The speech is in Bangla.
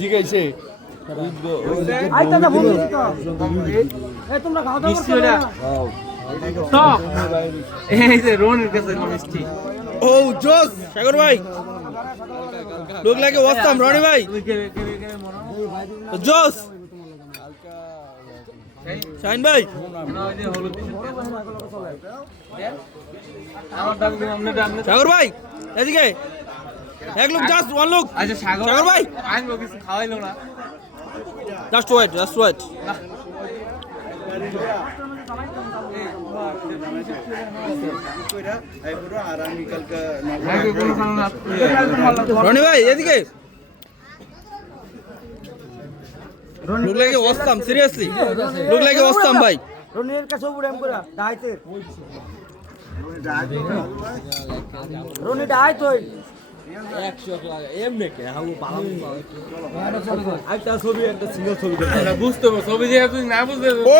জিগাইছে আইতা বন্ধু তো এই তোমরা খাওয়া দাওয়া করছো না তো এই যে রোনের কাছে মিষ্টি ও জোস সাগর ভাই লোক লাগে ওয়াস্তাম রনি ভাই জোস শাইন ভাই সাগর ভাই এদিকে এক লোক জাস্ট ওয়ান লোক আচ্ছা সাগর ভাই আনবো কিছু খাওয়াইলো না জাস্ট ওয়েট রনি ভাই এদিকে লোক লাগে ওয়াস্তাম সিরিয়াসলি লোক লাগে ওয়াস্তাম ভাই রনির কাছে উড়াম করা দাইতে রনি দাই তুই 100 টাকা এমনি কে হাউ ভালো একটা ছবি একটা সিঙ্গেল ছবি বুঝতে ছবি দিয়ে তুই না বুঝতে ও